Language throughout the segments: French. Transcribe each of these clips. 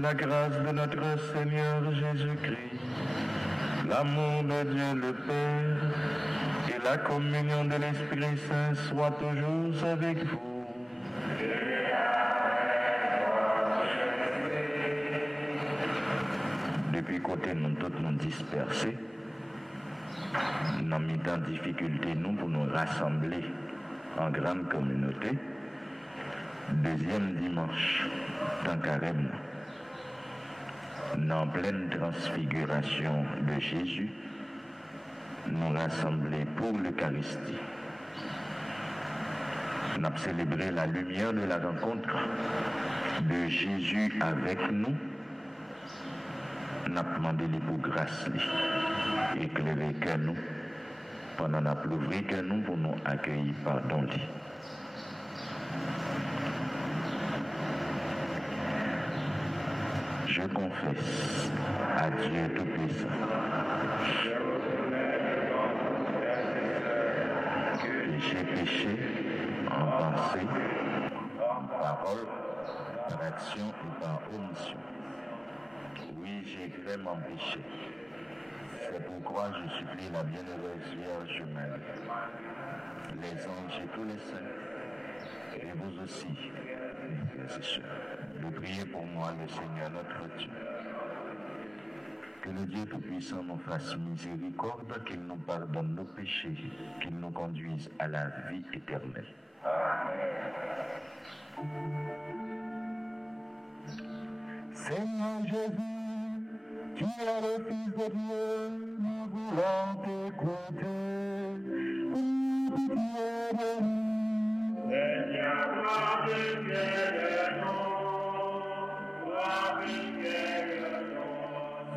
La grâce de notre Seigneur Jésus-Christ, l'amour de Dieu le Père et la communion de l'Esprit Saint soient toujours avec vous. Depuis côté nous tous nous disperser, nous avons mis en difficulté nous pour nous rassembler en grande communauté. Deuxième dimanche dans Carême, en pleine transfiguration de Jésus, nous rassembler pour l'Eucharistie. Nous avons célébré la lumière de la rencontre de Jésus avec nous. Nous avons demandé pour grâce, éclairer que nous, pendant la plouvrie que nous pour nous accueillir pardon. Je confesse à Dieu Tout-Puissant que j'ai péché en pensée, en parole, par action et par omission. Oui, j'ai vraiment péché. C'est pourquoi je supplie la bienheureuse Vierge Marie, les anges et tous les saints, et vous aussi, mes frères et sœurs, de prier pour moi, le Seigneur notre Dieu. Que le Dieu Tout-Puissant nous fasse miséricorde, qu'il nous pardonne nos péchés, qu'il nous conduise à la vie éternelle. Seigneur Jésus, tu es le Fils de Dieu, nous voulons t'écouter. Pitié de nous. Seigneur, sois pitié de nous. Sois pitié de nous.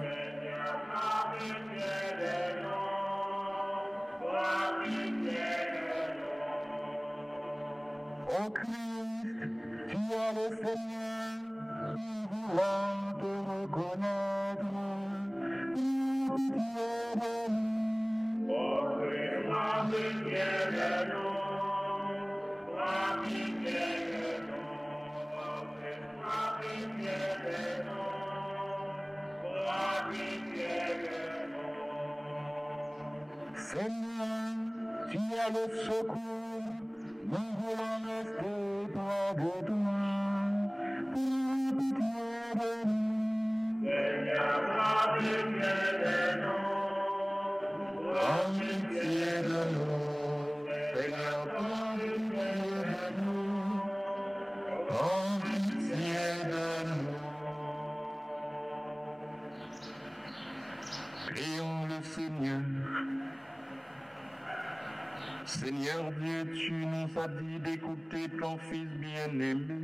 Seigneur, sois pitié de nous. Sois pitié de nous. Ô Christ, tu es le Seigneur, nous voulons te reconnaître. Pitié de nous. Ô Christ, sois pitié de nous. Sois pitié de nous. Ô Christ, sois pitié de nous. Sois pitié de nous. Seigneur, tu es le secours, nous voulons rester près de toi. Pitié de nous. Seigneur, sois pitié de nous. Sois pitié de nous. Seigneur, prends pitié de nous. Prends pitié de nous. Prions le Seigneur. Seigneur Dieu, tu nous as dit d'écouter ton Fils bien-aimé.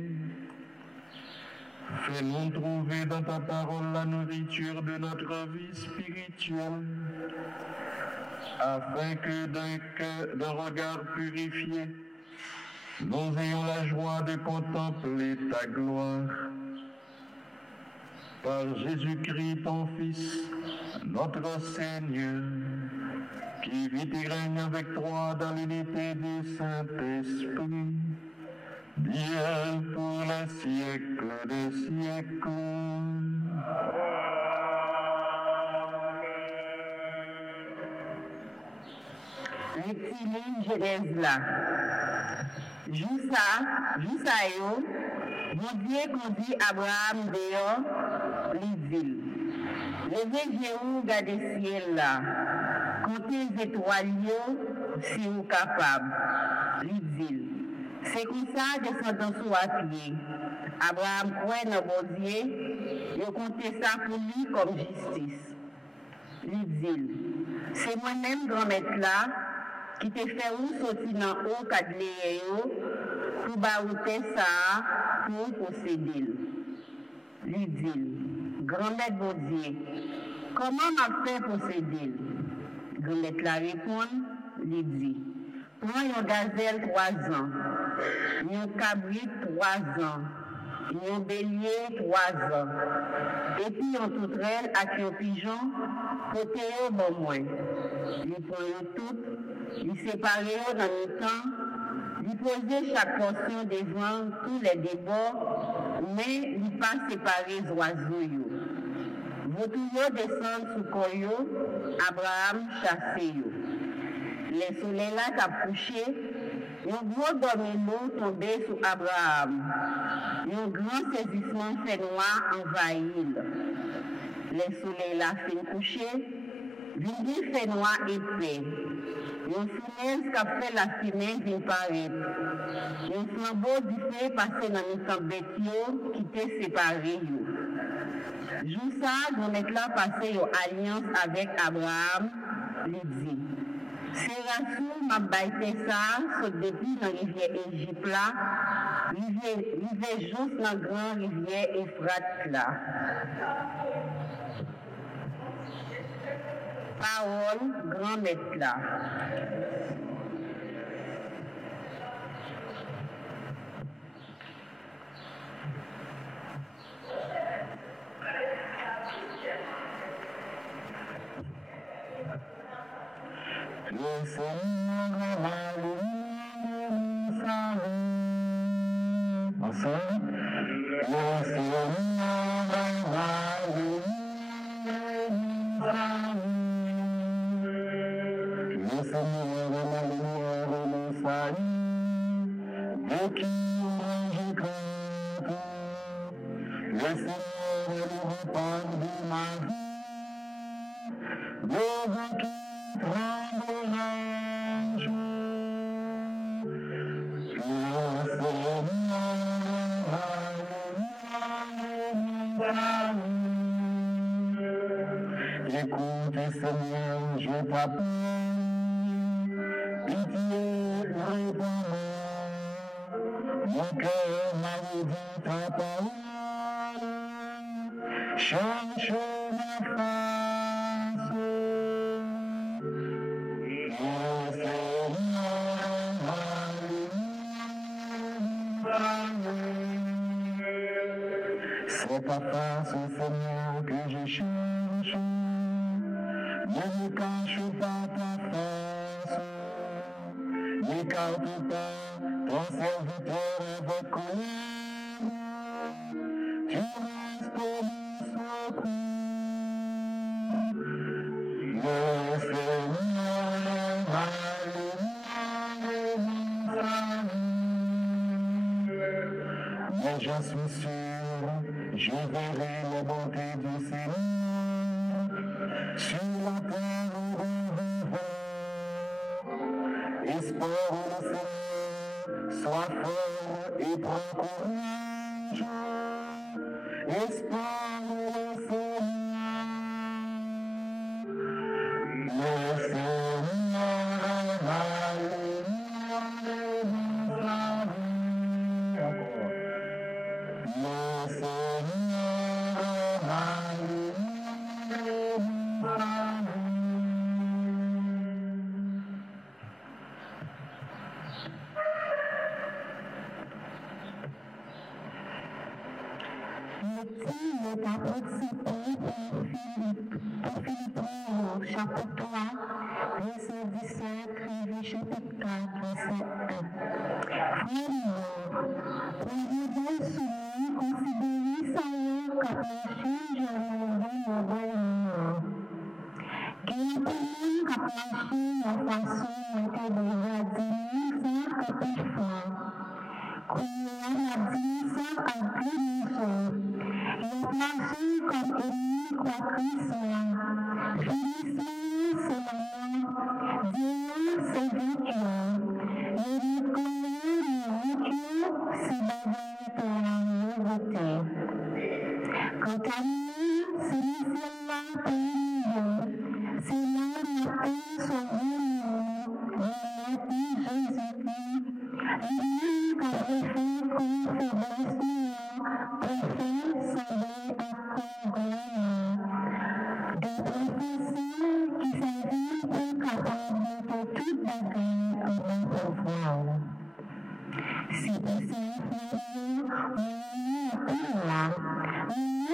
Fais-nous trouver dans ta parole la nourriture de notre vie spirituelle, afin que d'un regard purifié, nous ayons la joie de contempler ta gloire. Par Jésus-Christ, ton Fils, notre Seigneur, qui vit et règne avec toi dans l'unité du Saint-Esprit, Dieu pour les siècles des siècles. Rectiligne Genèse là. Joussa yo, mon Dieu conduit Abraham dehors, l'île. Levez-vous, regardez ciel là. Comptez les étoiles si vous capable. L'île. C'est comme ça descendant sous à pied. Abraham croit dans bon Dieu, il comptait ça pour lui comme justice. L'île. C'est moi-même, grand-maître là, qui te fait ou sortir dans haut cadlé pour barouter ça pour posséder. L'île. Grand-maître bon Dieu, comment m'a fait posséder? Grand-maître la répond, l'île. Prends une gazelle 3 ans, un cabrit 3 ans, un bélier 3 ans, et puis un toutrelle avec un pigeon, côté au bon moins. Il prend tout, il sépare dans le temps, il posait chaque portion devant tous les débords, mais il pas séparé les oiseaux. Vautour descend sous Koyo, Abraham chasse. Les soleils là qui a couché, un gros domino tombé sur Abraham. Un grand saisissement fait noir envahit. Les soleils là fin coucher, vindi fait noir épais. Une fumée qui a fait la fumée vient paraître. Un flambeau du feu passé dans le camp bêtio qui était séparé. Jour ça, nous mettons là passé une alliance avec Abraham, lui dit. C'est Rassou m'a baité ça, sauf depuis dans la rivière Égypte là, rivière juste dans la grande rivière Euphrate là. Parole, grand maître là. Le Seigneur m'a loué, salut. Ensemble. Le Seigneur m'a loué, salut. Le Seigneur m'a loué, salut. De qui je crains. Le Seigneur est le rempart de ma vie. Devant qui écoute, Seigneur, je t'appelle. Pitié, réponds-moi. Mon cœur m'a dit ta parole. Cherche ma face. C'est ta face, Seigneur, que je cherche. Ne me cache pas ta face. N'écarte pas ton serviteur avec colère. Tu restes mon secours. Le Seigneur m'a mais j'en suis sûr, je verrai la bonté du Seigneur sur la terre où nous vivons. Espère le Seigneur, sois fort et prends courage. Espère le Seigneur, le Seigneur m'a est à participer pour Philippe chapitre 3, verset 17, chapitre 4, verset 1. Frères, soumis, considérez ça comme un change en envoyant. Qu'il y ait un capaché en façon que déjà dit, ça capit fort. Qu'on a dit ça en plus de choses. Il placé comme ennemi quoi Christ. Philistien, c'est la mort. Dieu, c'est vécu. Le vécu, c'est la vérité. Quant à nous, c'est l'Israël pays. C'est là la son nom. Le Jésus-Christ. Il a fait conférence pour faire savoir à Congo. Des professeurs qui s'agissent pour capable de toute la vie en pouvoir. C'est pour ça que nous sommes là. Nous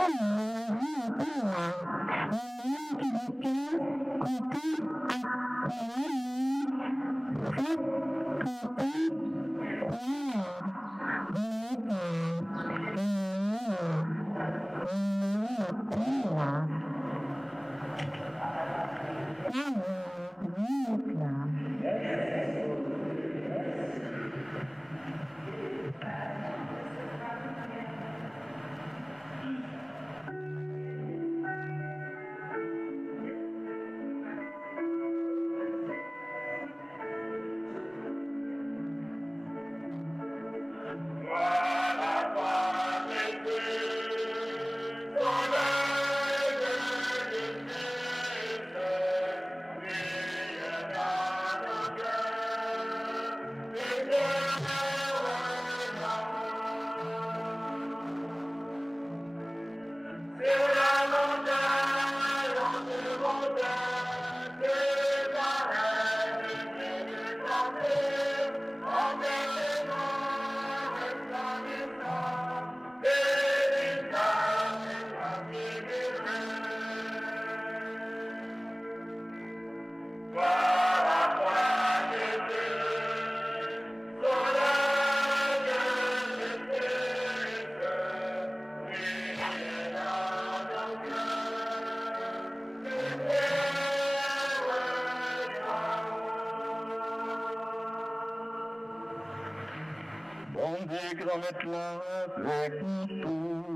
Bon Dieu, grand maître là, avec nous tous.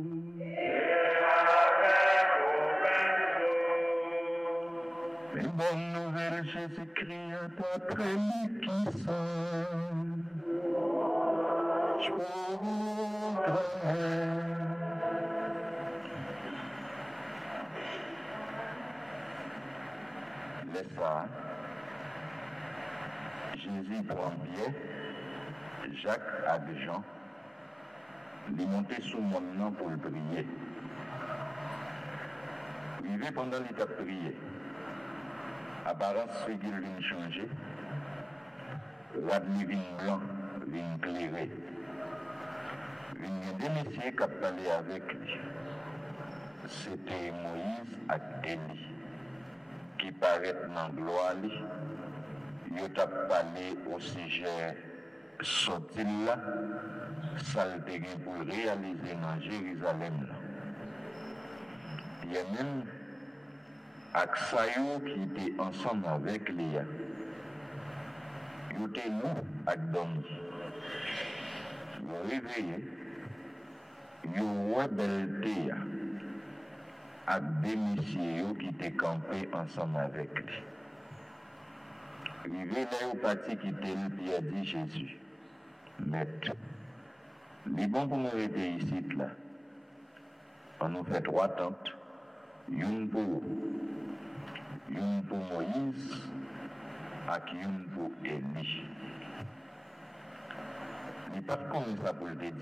Une bonne nouvelle, Jésus-Christ, après lui qui sonne. Je laisse ça. Jésus prend pied, Jacques avec Jean, les monter sous mon nom pour le prier. Vivez pendant l'état de prier. Apparence figure vient changer. Radli vient blanc, vient clairé. Vient des messieurs qui ont parlé avec lui. C'était Moïse et Élie qui paraît dans la gloire. Ils ont parlé au sujet sorti là, ça le pour réaliser dans Jérusalem. Il y a même Aksayo qui était ensemble avec Léa. Ils étaient nous avec Doni. Ils ont réveillé. Ils ont rebellé avec des messieurs qui étaient campés ensemble avec lui. Rivé là au parti qui était le puis a dit Jésus, Maître, il est bon pour nous rester ici là. On nous fait 3 tentes, une pour Moïse et une pour Élie. Il n'est pas comme ça pour le dire.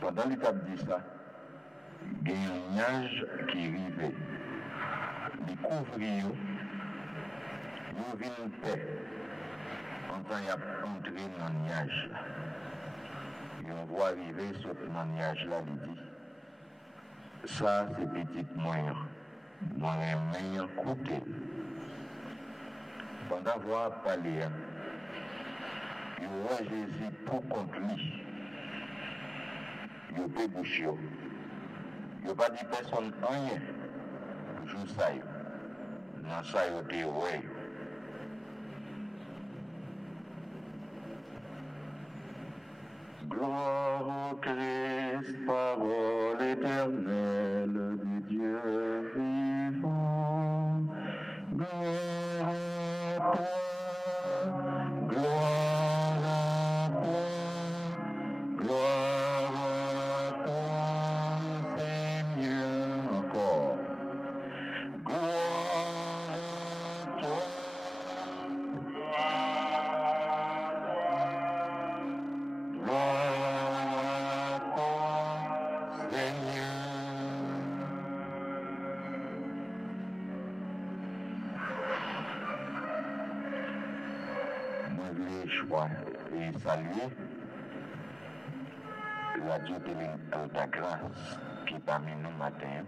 Pendant l'étape dit ça, il y a un nuage qui arrivait. Il couvre nous vîmes paix. En temps, il y a entré dans le nuage. Et on voit arriver sur le nuage là, il dit, ça c'est petit moyen. Moyen meilleur côté. Pendant voir parler, il voit Jésus pour contre lui. Il n'a pas bouché. Il n'a pas dit personne rien. Juste ça. Dans ça, il a dit ouais. Gloire au Christ, parole éternelle du Dieu vivant. Gloire à toi, gloire à toi, gloire à toi, Seigneur, encore. Gloire à toi. Et saluer la Dieu-Télé Alta-Grâce qui est parmi nous matin.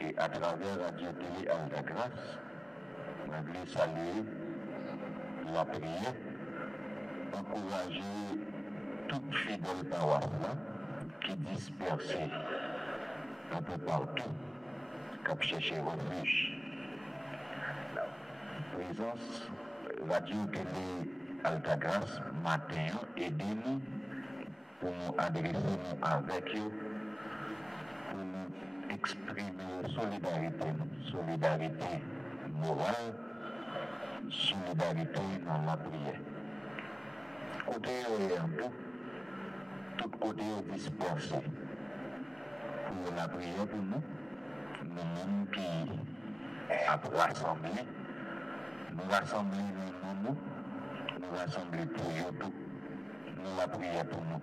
Et à travers la Dieu-Télé Alta-Grâce, je voulais saluer la prière, encourager toute fidèle paroisse qui dispersée un peu partout, qui cherche refuge. La présence Radio-Télé Alta-Grâce matin, aidez-nous pour nous adresser nous avec eux, pour nous exprimer solidarité morale, solidarité dans la prière. Côté oriental, tout côté dispersé. Pour la prière pour nous, nous-mêmes qui avons rassemblé, nous rassembler nous rassembler pour eux tout, nous la prière pour nous,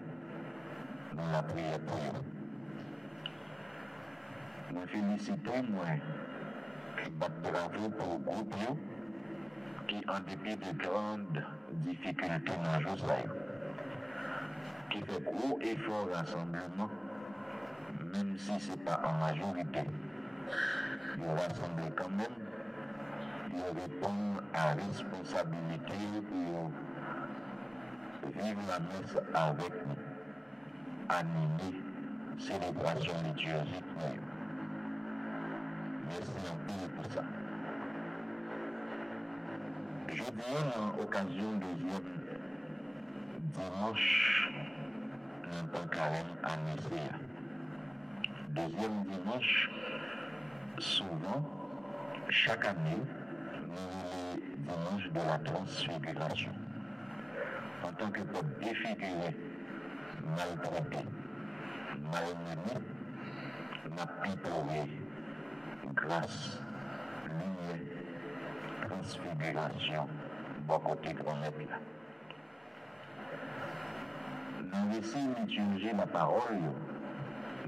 nous la prière pour eux. Nous félicitons, moi, bravo pour le groupe qui, en dépit de grandes difficultés dans le jour, qui fait gros effort rassemblement, même si ce n'est pas en majorité, ils rassemblent quand même. Ils répondent à la responsabilité pour vivre la messe avec nous, animer célébration liturgique. Merci un peu pour ça. Je dis en occasion deuxième dimanche, nous pas carême à Nicéa. Deuxième dimanche, souvent, chaque année, nous les dimanches de la transfiguration. En tant que peuple défiguré, maltraité, malmené, n'a pitoré, grâce, lumière, transfiguration, bon côté grand-mère là. Nous essayons d'utiliser la parole,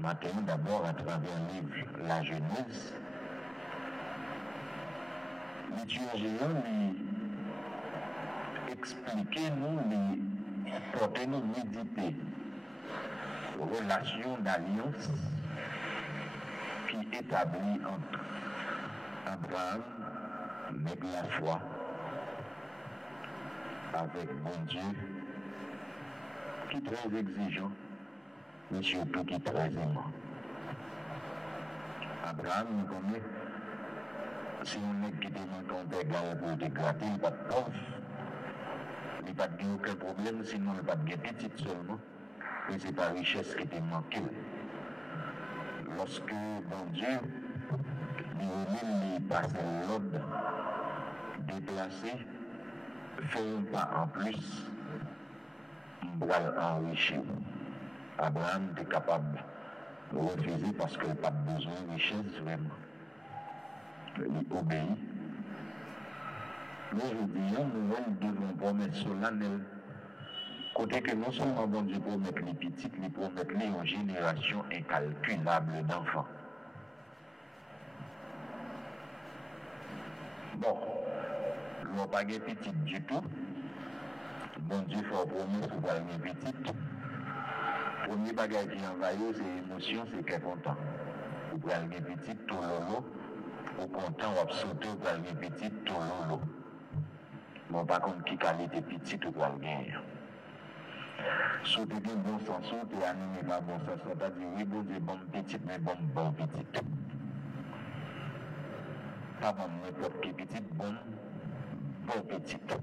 maintenant d'abord à travers le livre La Genèse. L'utiliser, expliquez-nous, portez-nous méditer relation d'alliance qui établit entre Abraham, avec la foi, avec bon Dieu, qui est très exigeant, mais surtout qui est très aimant. Abraham, nous connaît, si on est qui demande qu'on t'égale pour te gratter, il n'y a pas de pauvre, il n'y a pas de aucun problème, sinon il n'y a pas de petit seulement, mais c'est pas richesse qui te manque. Lorsque bon Dieu, lui-même passe l'ordre, déplacé, fait un pas en plus, pour enrichir. Abraham était capable de refuser parce qu'il n'a pas besoin de richesse vraiment. Il obéit. Mais je dis, nous devons promettre solennel. Côté que non seulement bon Dieu promettre les petites, il promettre une génération incalculable d'enfants. Bon, nous n'avons pas de petites du tout. Bon Dieu fait promesse pour avoir une petite. Premier bagage qui envahit, c'est l'émotion, c'est qu'elle est content. Pour avoir une petite, tout lolo. Au content, on va sauter pour avoir une petite, tout lolo. Bon, par contre, qui qualité petite, ou pour avoir gagner. Sauter de bon sens, sauter animé par bon sens, c'est-à-dire, oui, bon Dieu, bon petite, mais bon petite. Pas bon n'importe qui petite, bon petite.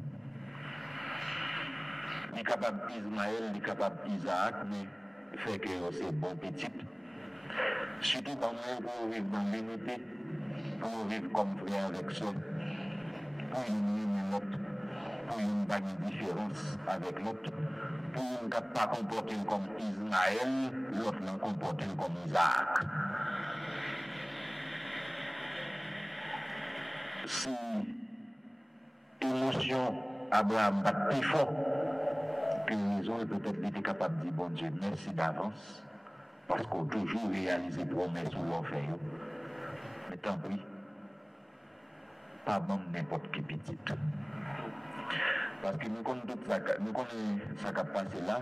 Il est capable d'Ismaël, il est capable d'Isaac, mais fait que c'est bon petite. Surtout dans nous, pour vivre dans l'unité, pour vivre comme frère avec soi, pour une l'autre, pour une pas de différence avec l'autre, pour ne pas comporter comme Ismaël, l'autre ne comporter comme Isaac. Si émotion Abraham bat plus fort que les autres, peut-être il était capable de dire bon Dieu, merci d'avance, parce qu'on a toujours réalisé promesses ou l'on fait. Mais tant pis, pas bon n'importe qui petite. Parce que nous connaissons tout ça, nous connaissons ça qui a passé là,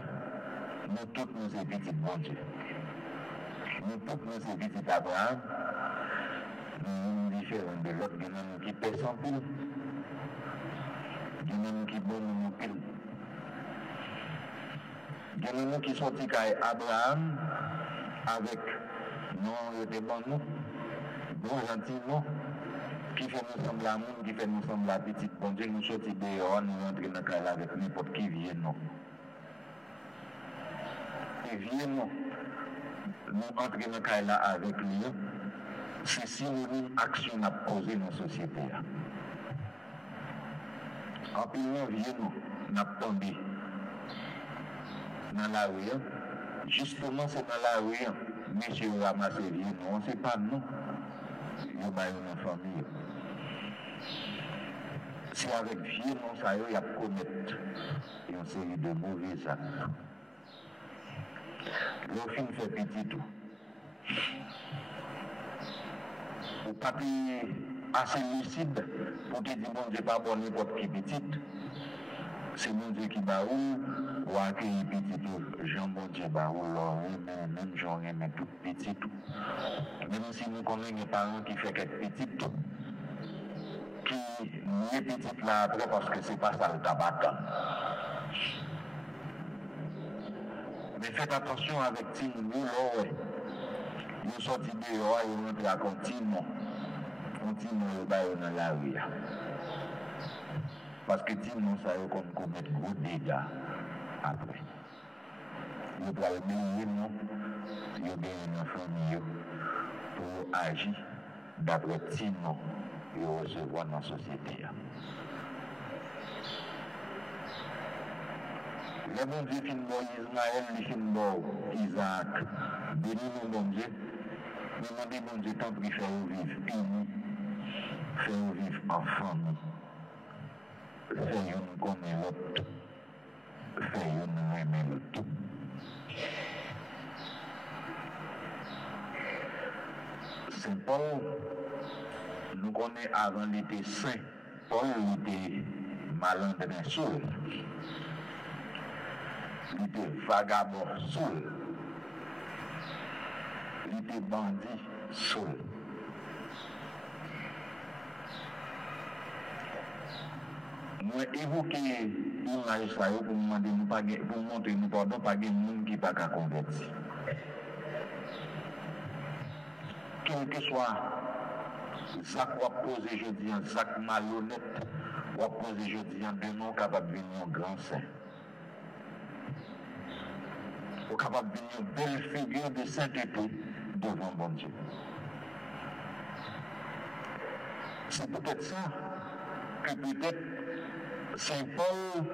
nous toutes nous sommes petites, bon Dieu. Nous toutes nous sommes petites Abraham, nous sommes différents de l'autre, il y en a qui pèsent en pile, il y en a qui bon nous pile. Il y en a qui sont Abraham avec non, il était bon nous, bon gentil non, qui fait nous sembler à monde, qui fait nous sembler à petite, bon Dieu, nous sortis dehors, nous rentrons dans le cas avec n'importe qui vient non. Et vient non, nous entrons dans le cas avec lui, c'est synonyme action à poser dans la société. En plus, nous vient non, nous attendons. Dans la rue, justement c'est dans la rue, monsieur ramasse vieux, non, c'est pas nous, il y a une famille. C'est avec vieux, non, ça y a commettre une série de mauvais actes. Le film fait petit tout. Ou pas assez lucide pour te dire, bon Dieu, pas bon n'importe qui petite. C'est mon Dieu qui bat ou accueillir petit tout. Jean bon Dieu bat ou même j'en aime tout petit tout. Même si nous connaissons des parents qui font quelque petit tout, qui est petit là après parce que c'est pas ça le tabac. Mais faites attention avec Tim nous là, nous sortis dehors et nous rentrons à continuer. Continuer dans la rue. Parce que Tim nous savons qu'on commet gros dégâts. après. Nous devons meilleur non, nous devons famille pour agir d'après le nom et recevoir dans la société. Le bon Dieu fin mort Ismaël, il fin mort Isaac, bénis-nous bon Dieu, nous demandons bon Dieu tant pis faire vivre unis, faire vivre en famille, faire une comme l'autre, faire une aimer l'autre. Saint Paul, nous connaissons avant l'été saint, Paul était malandrin saoul. Il était vagabond saoul. Il était bandit saoul. Moi évoqué l'image ça pour demander nous pas pour montrer nous pardon pas de monde qui pas converti. Quel que soit ça qu'on pose aujourd'hui, ça malhonnête, on pose aujourd'hui de non capable de venir un grand saint. On est capable de venir une belle figure de sainteté devant bon Dieu. C'est peut-être ça que peut-être Saint Paul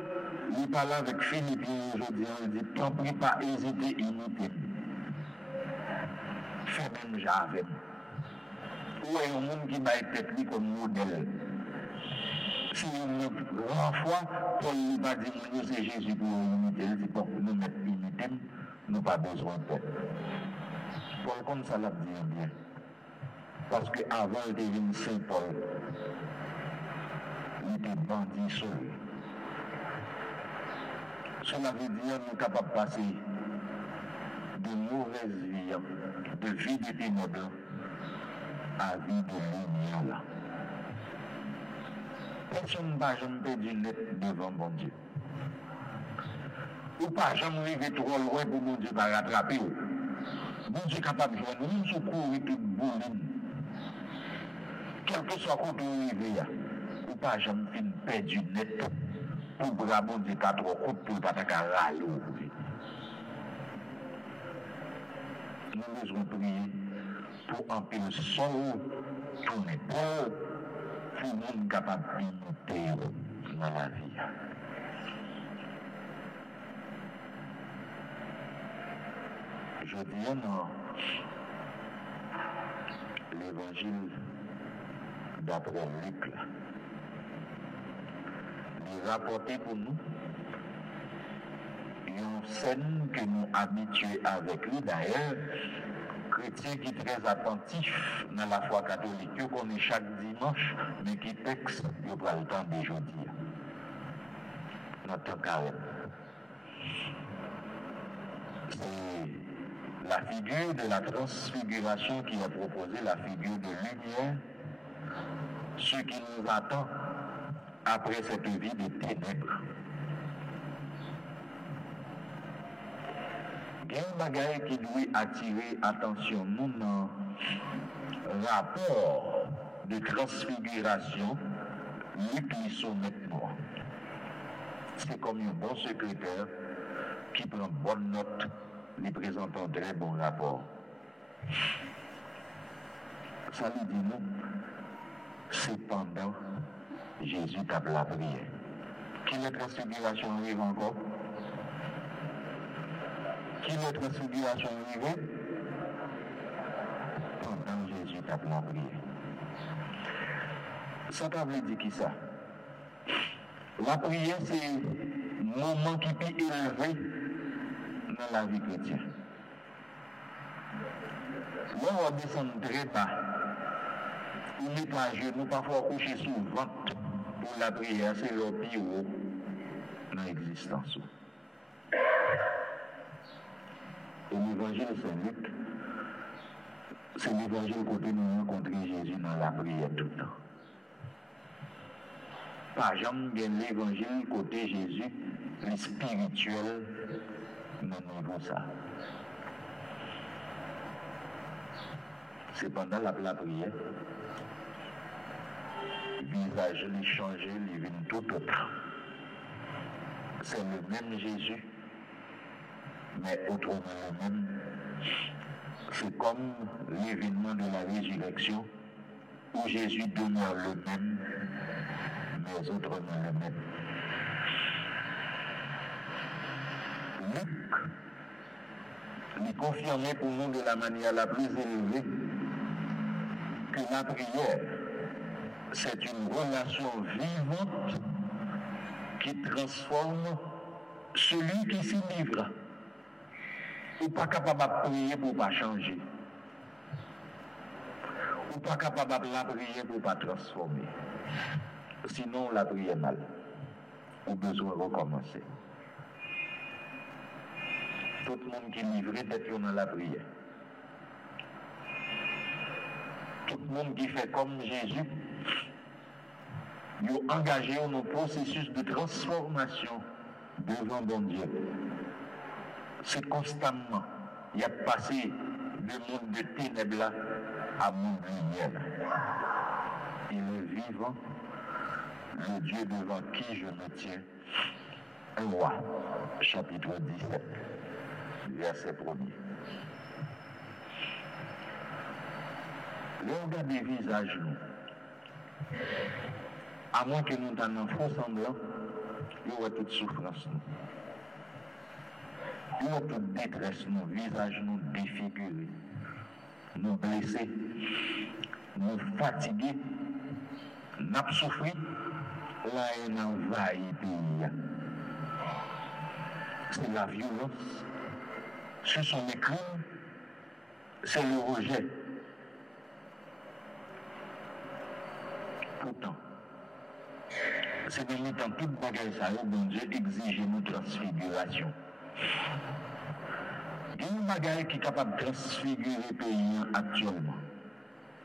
lui parle avec Philippe aujourd'hui, il dit, t'en prie pas hésiter, imiter. Fais même j'avais. Ou est un monde qui va être comme modèle. Si une grande fois, Paul lui va dire, c'est Jésus pour imiter, il dit, pour nous mettre imiter, nous pas besoin de peuple. Paul comme ça l'a dit bien. Parce qu'avant il devient Saint Paul, il était bandit seul. Cela veut dire que nous sommes capables de passer de mauvaises vies, de vie de ténèbres, à vie de lumière là. Personne ne va jamais perdre net devant mon Dieu. Ou pas jamais arriver trop loin pour mon Dieu va rattraper. Mon Dieu est capable de jouer nous secourir toute bouline. Quel que soit côté où il est, ou pas jamais fin perdre net pour bravo de 4 coups pour pas râler. Nous devons prier pour empêcher le sol tourner pour le monde capable d'imiter dans la vie. Je dis dans l'évangile d'après Luc, il rapporte pour nous une scène que nous habitués avec lui. D'ailleurs, chrétien qui est très attentif dans la foi catholique, qui connaît chaque dimanche, mais qui texte, il prend le temps d'aujourd'hui. Notre carême. C'est la figure de la transfiguration qui est proposée, la figure de lumière, ce qui nous attend après cette vie de ténèbres. Il y a un bagage qui doit attirer attention nous dans le rapport de transfiguration, Luc lui soumet nous. C'est comme un bon secrétaire qui prend bonne note, lui présente un très bon rapport. Ça lui dit nous, cependant, Jésus tape la prière. Qui est transfiguration arrive encore? Qui est transfiguration arrive? Pendant Jésus tape la prière. Ça veut dire qui ça? La prière, c'est un moment qui peut élever dans la vie chrétienne. Là, on descend très bas. On met à genoux, parfois coucher sous le ventre pour la prière, c'est le plus haut dans l'existence. Et l'évangile Saint-Luc, c'est l'évangile côté nous rencontrer Jésus dans la prière tout le temps. Pas jamais l'évangile côté Jésus, le spirituel, non, non, ça. C'est pendant la prière, le visage lui changé, il vient tout autre. C'est le même Jésus mais autrement le même. C'est comme l'événement de la résurrection où Jésus demeure le même, mais autrement le même. Luc lui confirmait pour nous de la manière la plus élevée que la prière, c'est une relation vivante qui transforme celui qui s'y livre. Ou pas capable de prier pour ne pas changer. Ou pas capable de prier pour ne pas transformer. Sinon, la prière mal. Ou besoin de recommencer. Tout le monde qui est livré d'être dans la prière. Tout le monde qui fait comme Jésus, ils ont engagé dans un processus de transformation devant bon Dieu. C'est constamment, il a passé du monde de ténèbres à monde de lumière. Il est vivant, le Dieu devant qui je me tiens. 1 Roi, chapitre 17, verset 1er. Là, on regarde des visages, nous. À moins que nous dans un faux semblant, il y aura toute souffrance, nous. Il y aura toute détresse, nous, visage, nous défigurés, nous blessés, nous fatigués, nous souffrés, là, il envahit le pays. C'est la violence, ce sont les crimes, c'est le rejet. Pourtant, c'est dans le temps toute bagaille ça, bon Dieu exige une transfiguration. Il y a une bagaille qui est capable de transfigurer le pays actuellement.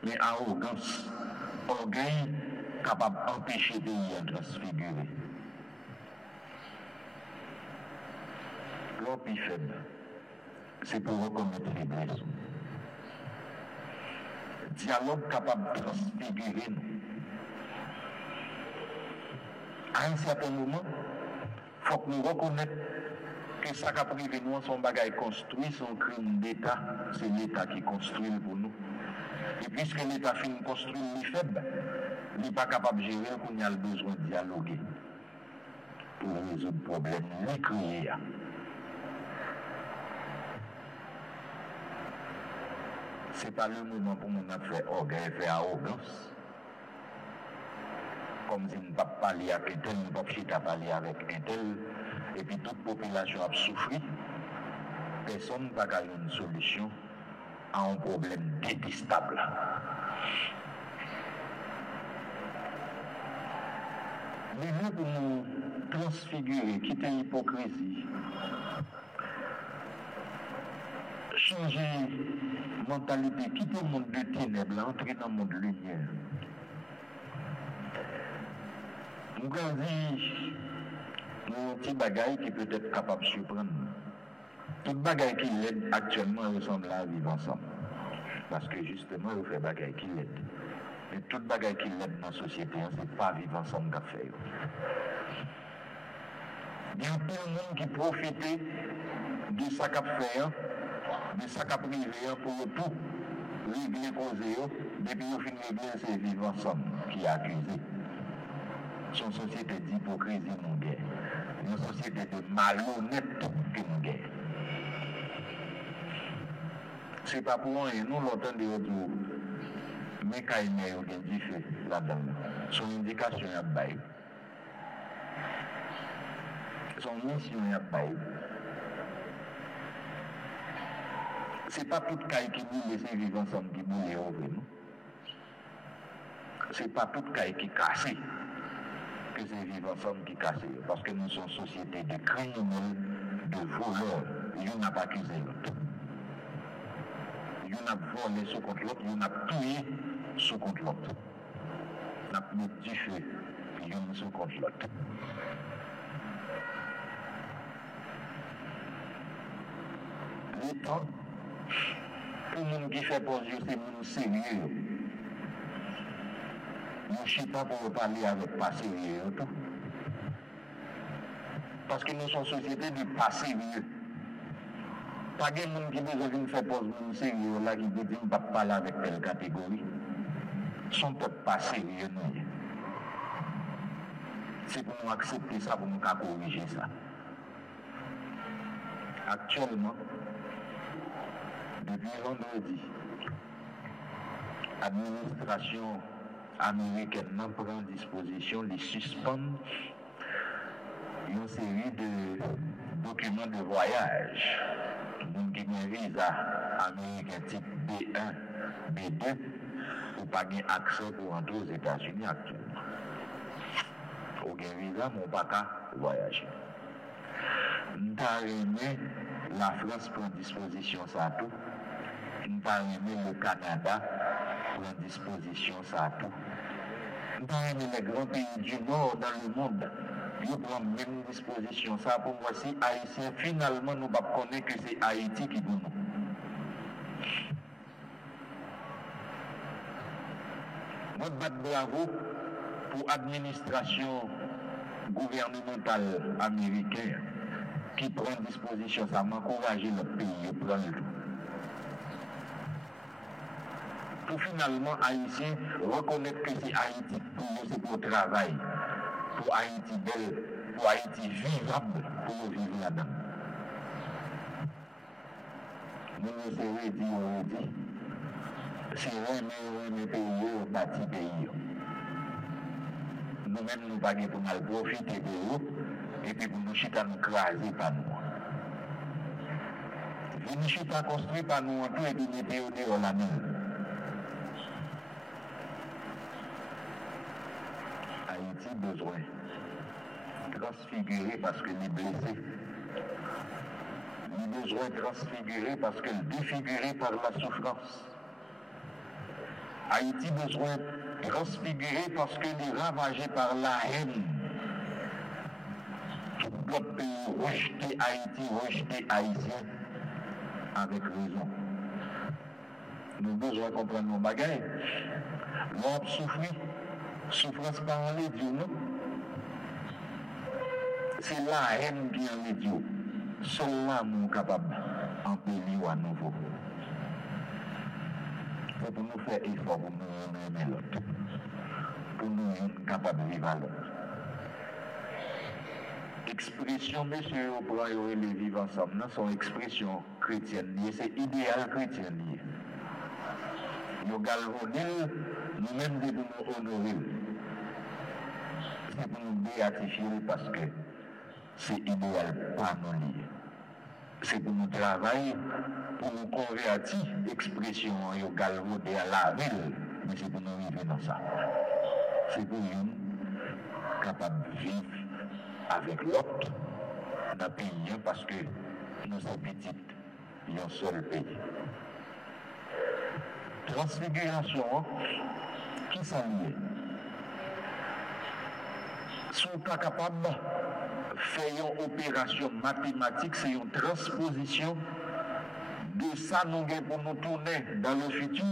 Mais arrogance, orgueil, capable d'empêcher le pays de transfigurer. L'homme plus faible, c'est pour reconnaître les blessures. Dialogue capable de transfigurer nous. À un certain moment, il faut que nous reconnaissions que ça qui a privé nous, son bagage construit, son crime d'État, c'est l'État qui construit pour nous. Et puisque l'État finit de construire les faibles, il n'est pas capable de gérer qu'on a besoin de dialoguer pour résoudre le problème, les créer. Ce n'est pas le moment pour nous faire orgueil, faire arrogance. Comme si nous ne pouvons pas parler avec un tel, nous ne pouvons pas parler avec un tel, et puis toute population a souffert. Personne n'a pas une solution à un problème détestable. Le lieu pour nous transfigurer, quitter l'hypocrisie, changer mentalité, quitter le monde de ténèbres, entrer dans le monde de lumière. Nous avons dit un petit bagaille qui peut être capable de surprendre. Tout bagaille qui l'aide actuellement ressemble à vivre ensemble. Parce que justement, on fait bagaille qui l'aide. Mais tout bagaille qui l'aide dans la société, ce n'est pas vivre ensemble qu'on fait. Il y a tout le monde qui profite de ça qu'on fait, de ça qu'on privé pour tout régler causer. Depuis qu'on finit de régler, c'est vivre ensemble qui est accusé. C'est une société d'hypocrisie nous guerre. Une société de malhonnête que nous guerre. C'est pas pour rien, nous l'entendons de retour. Mais quand il y a un fait là-dedans, son indication est à bailler. Son mission est à bailler. C'est pas toute caille qui boule et vivre ensemble qui boule et ouvre, non? C'est pas toute caille qui casse que c'est vivre ensemble qui casse. Parce que nous sommes une société de criminels, de voleurs. Il n'y a pas accusé l'autre. Il y en a volé sous contre l'autre, il y en a tué sous contre l'autre. Il y a mis du feu, il y en a sous contre l'autre. Le temps, pour les gens qui font pour Dieu, c'est nous sérieux. Nous ne sommes pas pour parler avec pas sérieux. Parce que nous sommes une société de pas sérieux. pas de monde qui besoin de faire pause mon sérieux là qui peut dire pas parler avec telle catégorie. Son peuple pas sérieux non. C'est pour nous accepter ça, pour nous corriger ça. Actuellement, depuis vendredi, l'administration américaine prend disposition de suspendre une série de documents de voyage. Donc, qui ont un visa américain type B1, B2, pour pas avoir accès pour entrer aux États-Unis actuellement. Aucun visa, mais on ne peut pas voyager. Nous avons la France prend disposition ça tout. Nous avons le Canada prend disposition ça tout. Nous avons les grands pays du Nord dans le monde. Ils prennent même disposition ça pour voir si Haïtiens finalement nous ne connaissons pas que c'est Haïti qui pour nous. Nous battons bravo pour l'administration gouvernementale américaine qui prend disposition, ça m'encourage le pays à prendre le tout. Pour finalement, Haïtiens reconnaître que c'est Haïti pour nous, c'est pour le travail, pour Haïti belle, pour Haïti vivable, pour vivre là-dedans. Nous nous redis, c'est vraiment pays, bâti pays. Nous-mêmes, nous ne pouvons pas profiter de eux et puis pour nous chita nous craser par nous. Nous chita construit par nous en tout et puis mettez au dehors la main. Haïti besoin transfigurer parce qu'elle est blessée. Il a besoin transfigurer parce qu'elle est défigurée par la souffrance. Haïti besoin transfiguré parce qu'il est ravagé par la haine. Tout le pays rejeté Haïti, rejeté Haïtien, avec raison. Nous avons besoin de comprendre nos bagailles. L'homme souffrance par en l'idiot, non? C'est la haine qui est en l'idiot. Seulement nous sommes capables d'empêcher à nouveau. C'est pour nous faire effort, pour nous aimer l'autre. Pour nous être capables de vivre à l'autre. Expression, messieurs, au point où les vivre ensemble, sont expressions chrétiennes liées, c'est idéal chrétien lié. Nous galvaudons, nous-mêmes de nous honorer. C'est pour nous béatifier parce que c'est idéal, pas nous lier. C'est pour nous travailler, pour nous convertir, expression yo galvaudé à la ville, mais c'est pour nous vivre dans ça. C'est pour nous capables de vivre avec l'autre dans le pays parce que nous sommes petits, il y a un seul pays. Transfiguration, qui s'en lié? Si on est capable de faire une opération mathématique, c'est une transposition de ça nous pour nous tourner dans le futur,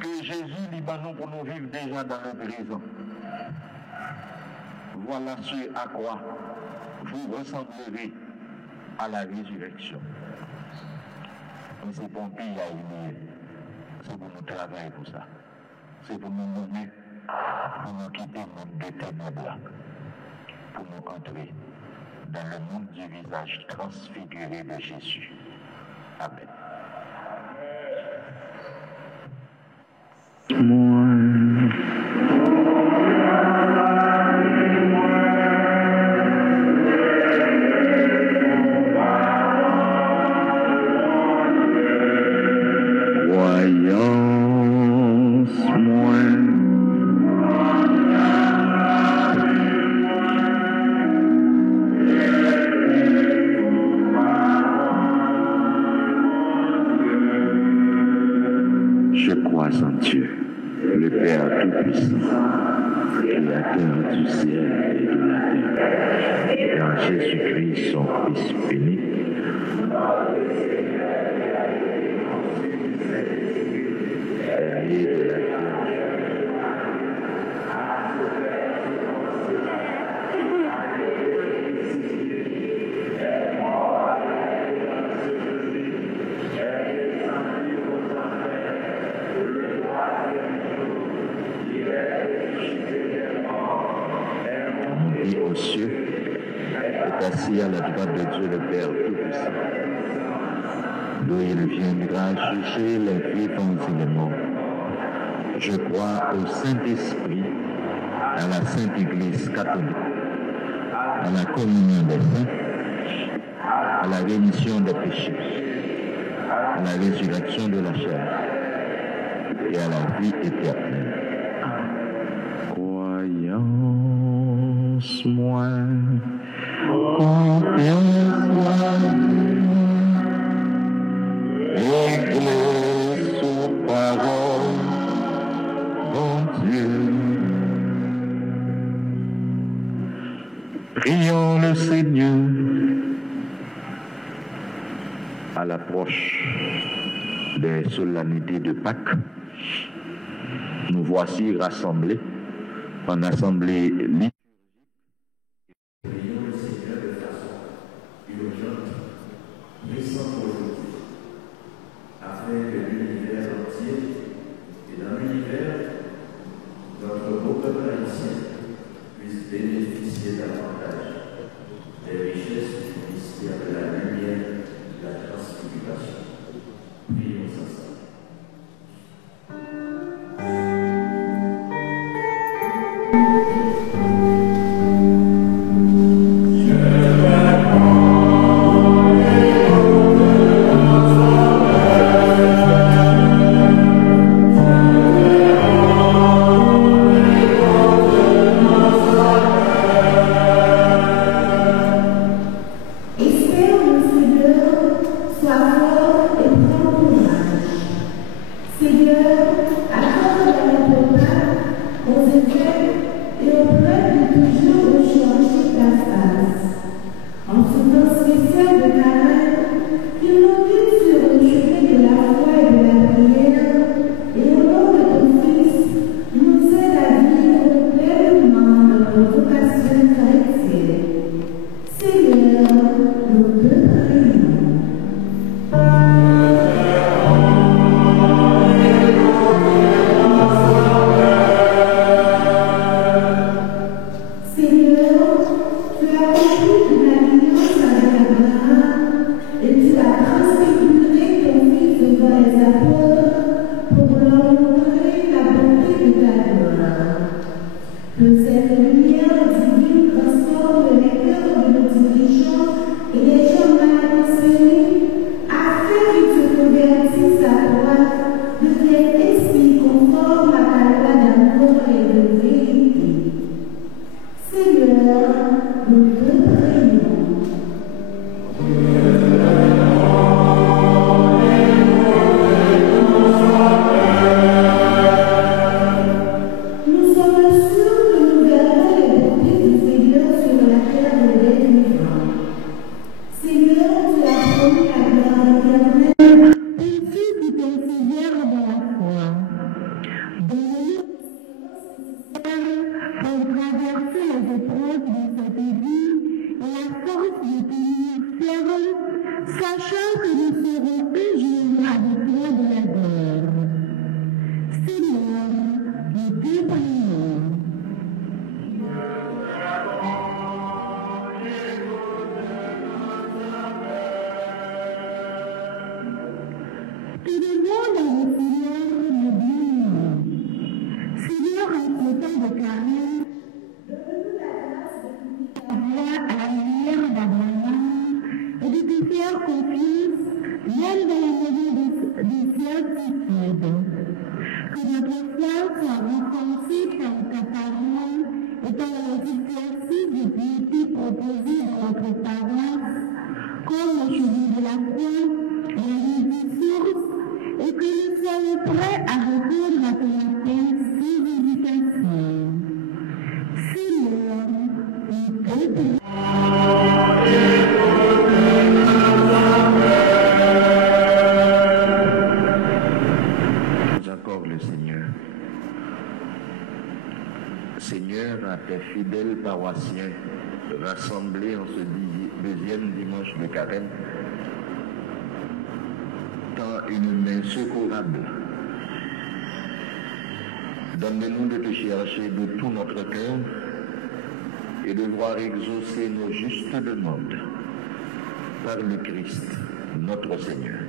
que Jésus nous pour nous vivre déjà dans le présent. Voilà ce à quoi vous ressemblerez à la résurrection. Mais c'est pour un pays à aimer. C'est pour nous travailler pour ça. C'est pour nous nommer, pour nous quitter le monde des ténèbres, pour nous entrer dans le monde du visage transfiguré de Jésus. Amen. assis à la droite de Dieu le Père Tout-Puissant, d'où il viendra juger les vivants et les morts. Je crois au Saint-Esprit, à la Sainte Église catholique, à la communion des saints, à la rémission des péchés, à la résurrection de la chair et à la vie éternelle. Croyance moi, confiance moi, Église sous parole, bon Dieu. Prions le Seigneur. À l'approche des solennités de Pâques, nous voici rassemblés en assemblée liturgique. Prions le Seigneur de façon urgente, pressante aujourd'hui, afin que l'univers entier et dans l'univers, notre beau peuple haïtien puisse bénéficier davantage des richesses du mystère de la lumière de la transfiguration. Prions ensemble. Seigneur, à tes fidèles paroissiens rassemblés en ce deuxième dimanche de carême, tends une main secourable. Donne-nous de te chercher de tout notre cœur et de voir exaucer nos justes demandes par le Christ, notre Seigneur.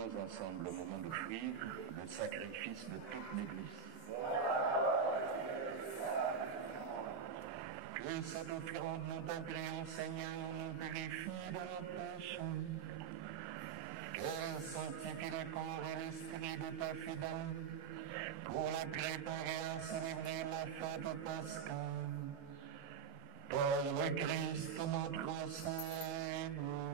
Prions ensemble au moment d'offrir le sacrifice de toute l'Église. Que cette offrande, nous t'en prions, Seigneur, nous purifie de nos péchés. Qu'elle sanctifie le corps et l'esprit de ta fidèle, pour les préparer à célébrer la fête pascale. Par le Christ notre Seigneur.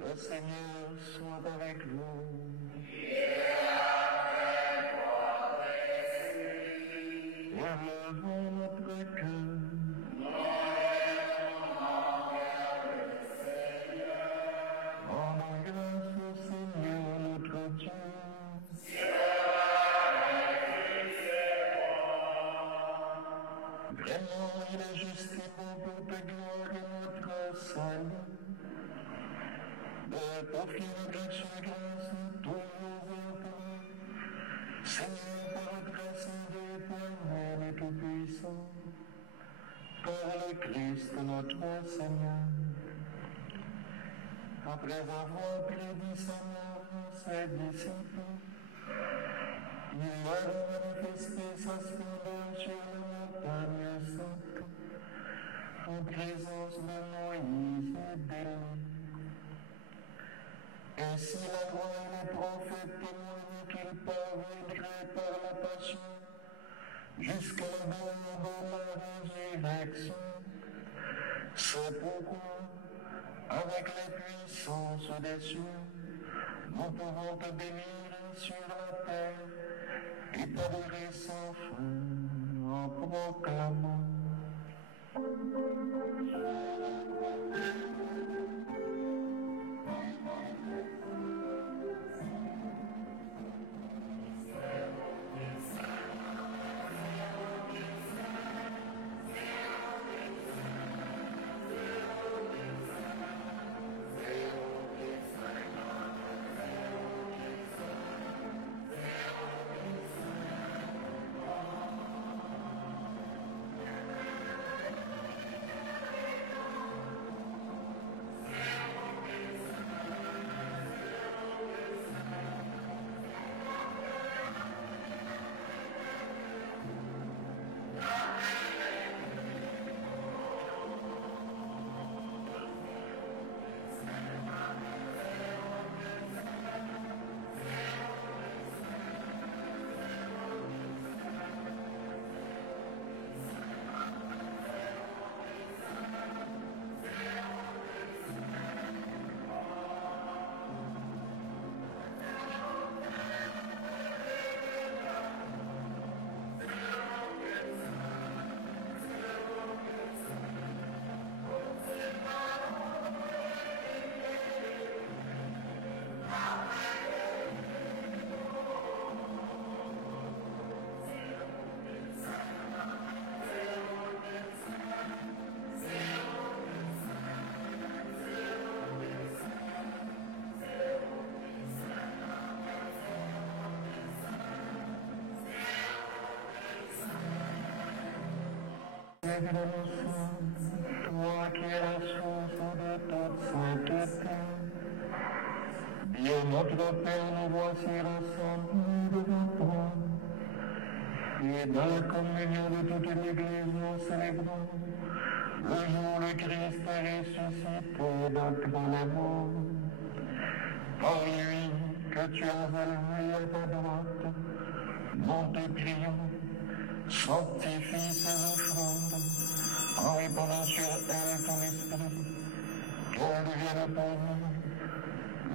Le Seigneur soit avec vous. Élevons notre cœur. Rendons grâce au Seigneur notre Dieu. Vraiment, il est juste et bon pour ta gloire et notre salut. De t'offrir grâce et grâce toujours et pour Seigneur, par le grâce de éternel et tout-puissant, par le Christ notre Seigneur. Après avoir prédit sa mort à ses disciples, il leur a manifesté sa splendeur sur la montagne sainte, en présence de Moïse et d'Élie. Ainsi la loi et les prophètes témoignent qu'il parviendrait par la passion jusqu'à la gloire de la résurrection. C'est pourquoi, avec les puissances des cieux, nous pouvons te bénir sur la terre et t'adorer sans fin en proclamant. Toi qui es la source de toute sainteté, Dieu notre Père, nous voici rassemblés devant toi. Et dans la communion de toute l'Église, nous célébrons le jour où le Christ est ressuscité d'entre les morts. Par lui que tu as élevé à ta droite, nous te prions, sanctifie ces offrandes, en répandant sur elle ton esprit, qu'elle devienne pour nous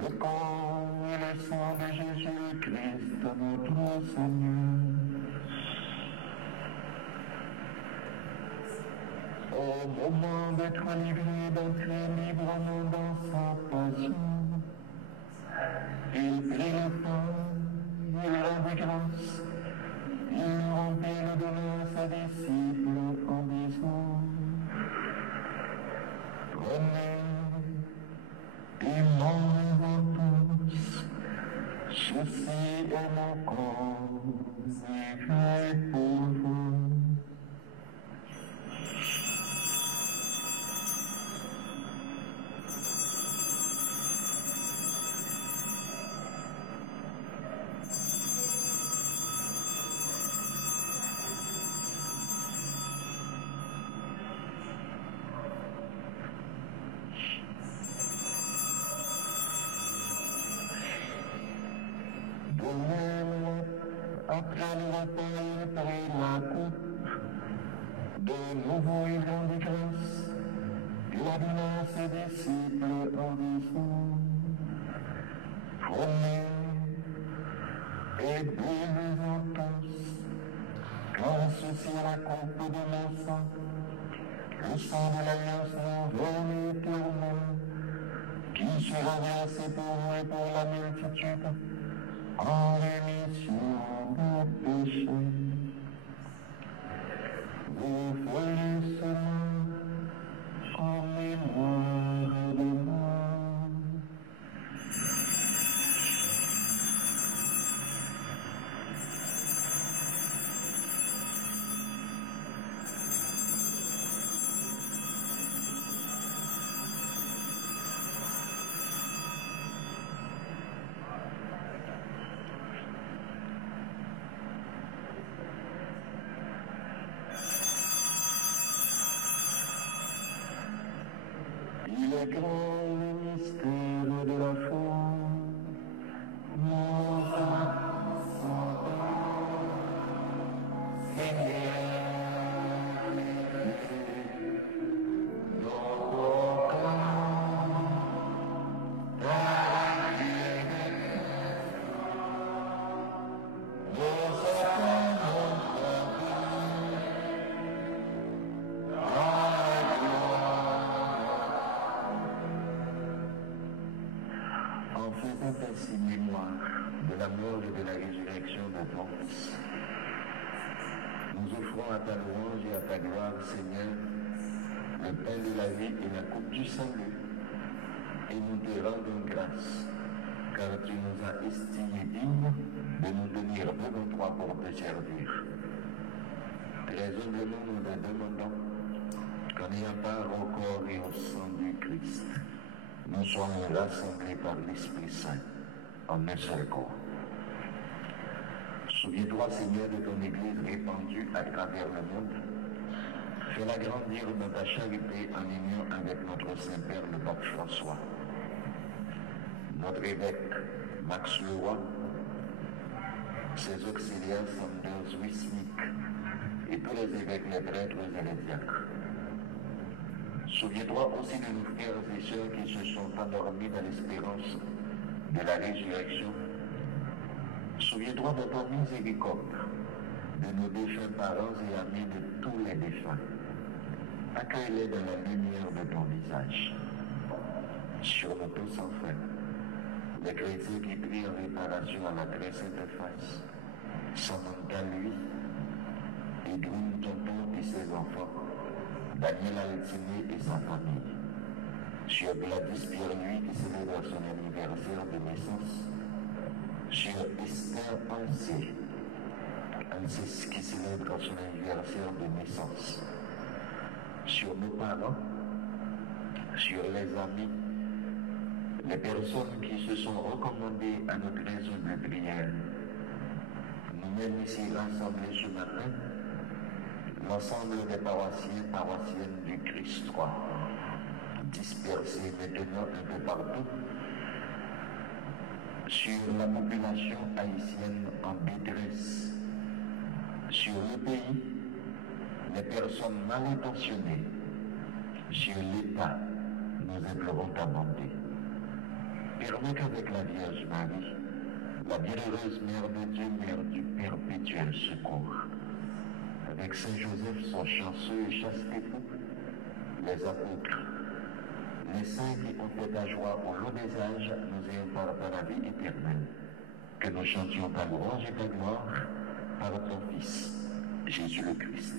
le corps et le sang de Jésus-Christ, notre Seigneur. Au moment d'être livré, d'entrer librement dans sa passion, il prit le pain, il rendit grâce, il rompit le donner à ses disciples en disant: Prenez et mangez-en tous, ceci est mon corps livré pour vous. le repas, il prit la coupe. De nouveau, il rendit grâce. Il a donné à ses disciples en disant, prenez et buvez-en tous, car ceci est la coupe de mon sang, le sang de l'alliance nouvelle éternelle, qui sera versé pour vous et pour la multitude, en rémission de péchés. Vous ferez cela en mémoire de moi. Il est grand le mystère de la foi. Mon Seigneur, en faisant ainsi mémoire de la mort et de la résurrection de ton Fils, nous offrons à ta louange et à ta gloire, Seigneur, le pain de la vie et la coupe du salut, et nous te rendons grâce, car tu nous as estimés dignes de nous tenir devant toi pour te servir. Très humblement, nous te demandons qu'en ayant part au corps et au sang du Christ, nous soyons rassemblés par l'Esprit Saint en un seul corps. Souviens-toi, Seigneur, de ton Église répandue à travers le monde. Fais-la grandir dans ta charité en union avec notre Saint-Père, le pape François, notre évêque Max Leroy, ses auxiliaires Sanders Wismik et tous les évêques, les prêtres et les diacres. Souviens-toi aussi de nos frères et sœurs qui se sont endormis dans l'espérance de la résurrection. Souviens-toi de ton miséricorde, de nos défunts parents et amis, de tous les défunts. Accueille-les dans la lumière de ton visage. Sur nous tous enfin, les chrétiens qui prient en réparation à la très sainte face, Samantha lui, Edwin Tonton et ses enfants, Daniel Altiné et sa famille, sur Gladys Pierre-Louis qui célèbre son anniversaire de naissance, sur Esther Ansé qui célèbre son anniversaire de naissance, sur nos parents, sur les amis, les personnes qui se sont recommandées à notre raison de prière. Nous-mêmes ici rassemblés ce matin, l'ensemble des paroissiennes du Christ 3, dispersés maintenant un peu partout, sur la population haïtienne en détresse, sur le pays, les personnes mal intentionnées, sur l'État, nous implorons ta bonté. Permets qu'avec la Vierge Marie, la bienheureuse Mère de Dieu, Mère du perpétuel secours, avec Saint Joseph, son chanceux et chaste époux, les apôtres, les saints qui ont fait ta joie au long des âges, nous ayons par la vie éternelle. Que nous chantions ta louange et ta gloire par ton Fils, Jésus le Christ.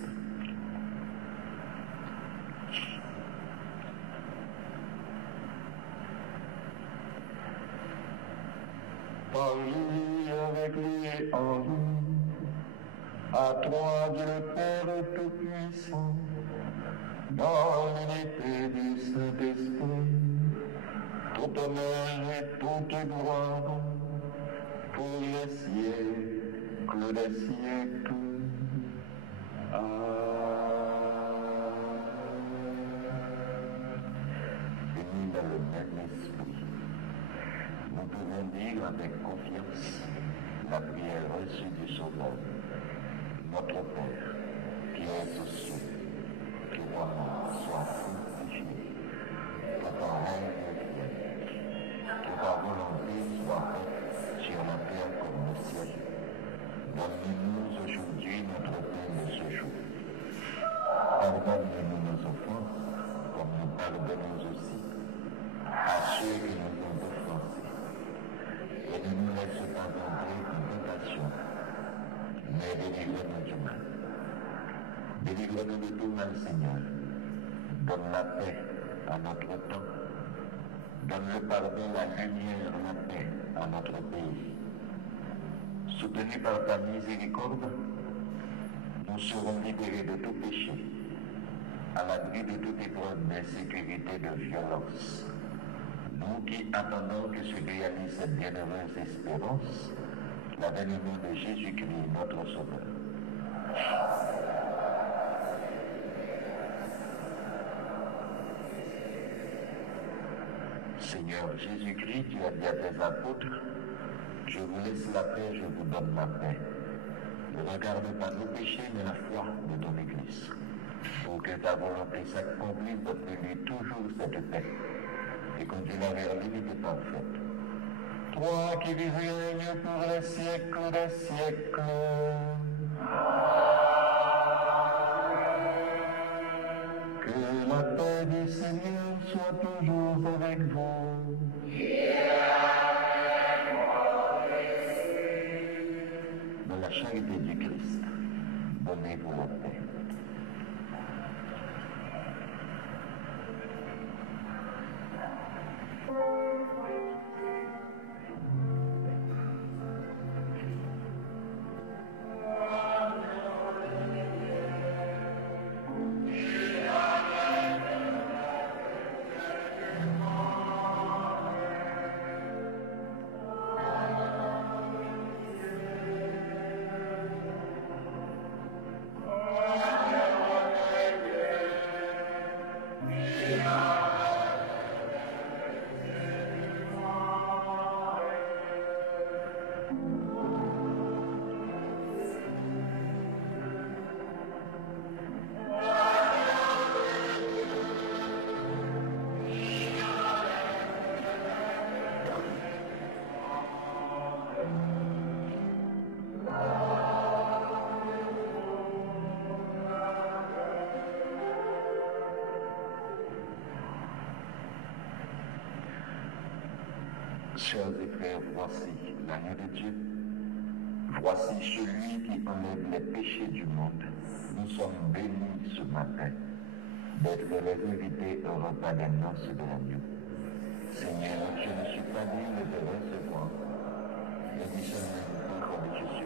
Par lui, avec lui et en lui, à toi Dieu le Père Tout-Puissant, dans l'unité du Saint-Esprit, tout honneur et toute gloire, pour les siècles des siècles. Amen. Unis dans le même esprit, nous pouvons dire avec confiance la prière reçue du Sauveur. Notre Père, qui es aux cieux, que ton nom soit sanctifié, que ton règne vienne, que ta volonté soit faite sur la terre comme au ciel. Donne-nous aujourd'hui notre pain de ce jour. Pardonne-nous nos offenses, comme nous pardonnons aussi à ceux qui nous ont offensés. Et ne nous laisse pas entrer en tentation, mais délivre-nous du mal. Délivre-nous de tout mal, Seigneur. Donne la paix à notre temps. Donne le pardon, la lumière, la paix à notre pays. Soutenus par ta miséricorde, nous serons libérés de tout péché, à l'abri de toute épreuve d'insécurité, de violence. Nous qui attendons que se réalise cette bienheureuse espérance, l'avènement de Jésus-Christ, notre Sauveur. Seigneur Jésus-Christ, tu as dit à tes apôtres, je vous laisse la paix, je vous donne la paix. Ne regarde pas nos péchés, mais la foi de ton Église. Pour que ta volonté s'accomplisse, donne-lui toujours cette paix et conduis-la vers l'unité parfaite. Toi qui vis et règnes pour les siècles des siècles. Que la paix du Seigneur soit toujours avec vous. Dans la charité du Christ, donnez-vous la paix. Chers et frères, voici l'agneau de Dieu. Voici celui qui enlève les péchés du monde. Nous sommes bénis ce matin d'être les invités au repas des noces de l'agneau. Seigneur, je ne suis pas digne de te recevoir, mais dis seulement le corps de Jésus.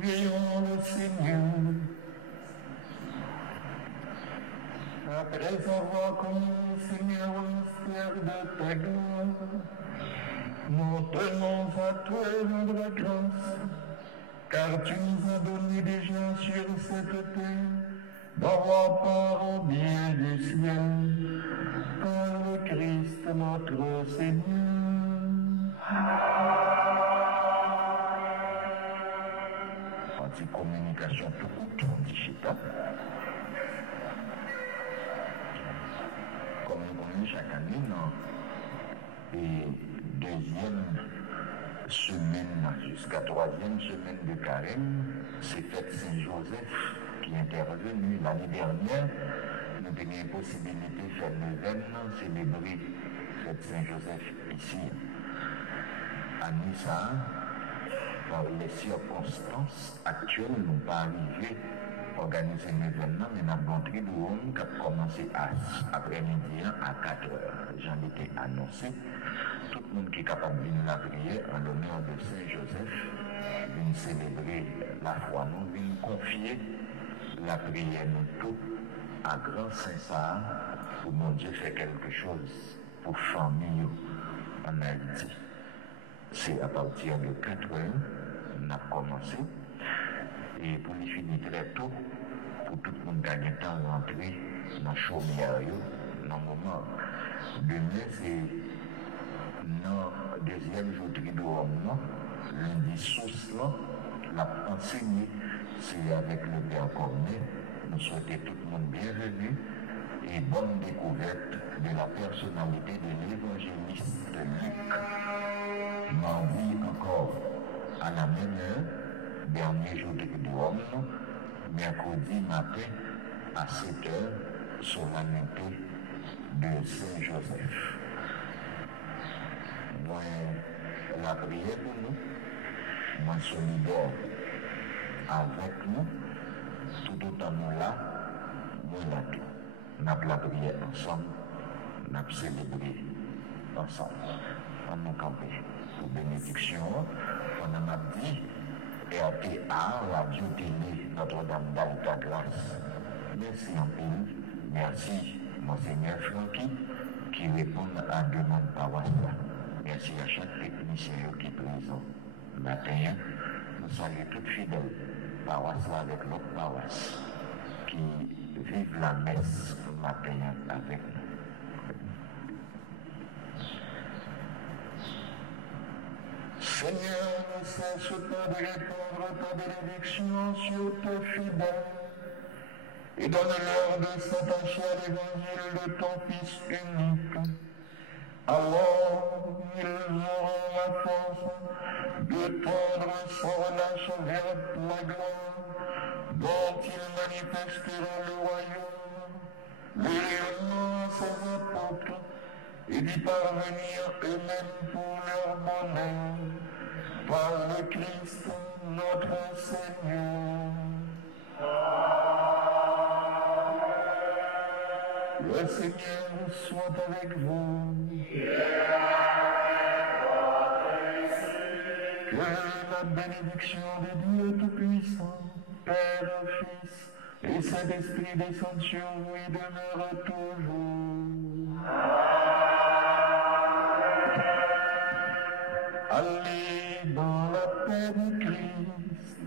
Prions le Seigneur. Après avoir connu, Seigneur, le mystère de ta gloire, nous tenons à toi rendre grâce, car tu nous as donné déjà sur cette terre d'avoir part au bien du ciel, par le Christ notre Seigneur. Anti-communication tout court, on dit chez toi. Comme nous connaissons chaque année, et deuxième semaine jusqu'à troisième semaine de carême, c'est fête Saint-Joseph qui est intervenu l'année dernière. Nous avons eu la possibilité de faire neuvaine, célébrer fête Saint-Joseph ici à Nissa. Par les circonstances actuelles, nous ne sommes pas arrivés à organiser un événement, mais nous avons montré de Rome qui a commencé après-midi à 4 heures. J'en étais annoncé. Tout le monde qui est capable de venir la prière en l'honneur de Saint-Joseph, vient célébrer la foi, nous vient confier la prière, nous tous, à grand Saint-Sar, pour mon Dieu faire quelque chose pour famille en Haïti. C'est à partir de 4 heures, on a commencé. Et pour les finir très tôt, pour tout le monde gagner le temps de rentrer dans le chaumière, dans le moment. Demain, c'est dans le deuxième jour de Rome, lundi sauce, l'a enseigné, c'est avec le Père Cornet. Nous souhaitons tout le monde bienvenue et bonne découverte de la personnalité de l'évangéliste Luc. Mardi encore à la même heure, dernier jour de Rome, mercredi matin à 7 heures, solennité de Saint-Joseph. Moi, la prière pour nous, moi solidaire avec nous, tout autant nous là, nous là tout. Nous avons la prière ensemble, nous avons célébré ensemble. On nous camper pour bénédiction, on en a dit, RTA, Radio Télé, Notre-Dame d'Alta Grâce. Merci en pays, merci Monseigneur Francky qui répond à la demande paroissiale. Merci à chaque technicien qui est présent. Matin, nous saluons tous fidèles, paroisse avec l'autre paroisse, qui vivent la messe matin avec nous. Seigneur, ne cesse pas de répandre ta bénédiction sur tes fidèles et donne-leur de s'attacher à l'évangile de ton Fils unique. Alors, ils auront la force de tendre sans relâche vers la gloire dont ils manifesteront le royaume, le rayonnement à ses apôtres, et d'y parvenir eux-mêmes pour leur bonheur, par le Christ notre Seigneur. Le Seigneur soit avec vous. Que la bénédiction de Dieu Tout-Puissant, Père, Fils et Saint-Esprit descende sur vous et demeure toujours. Allez dans la paix de Christ.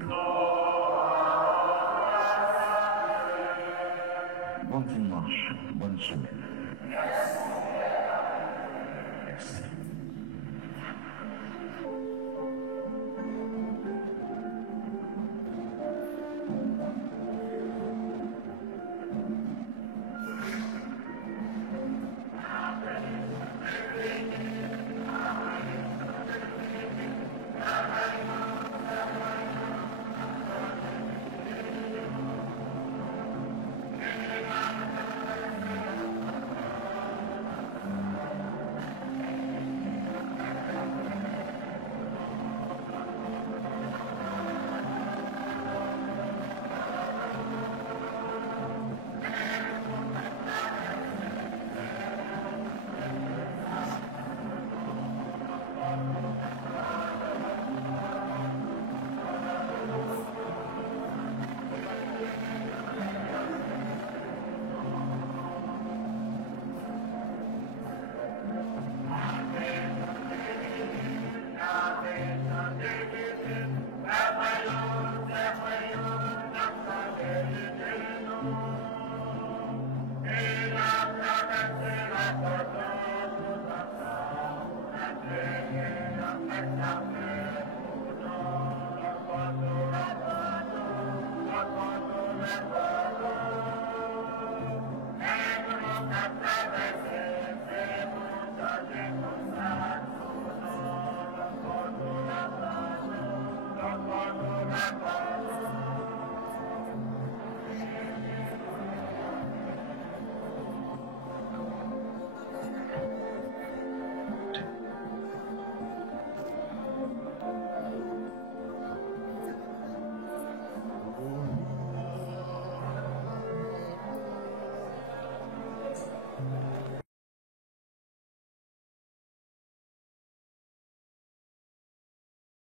Bon dimanche, bonne semaine.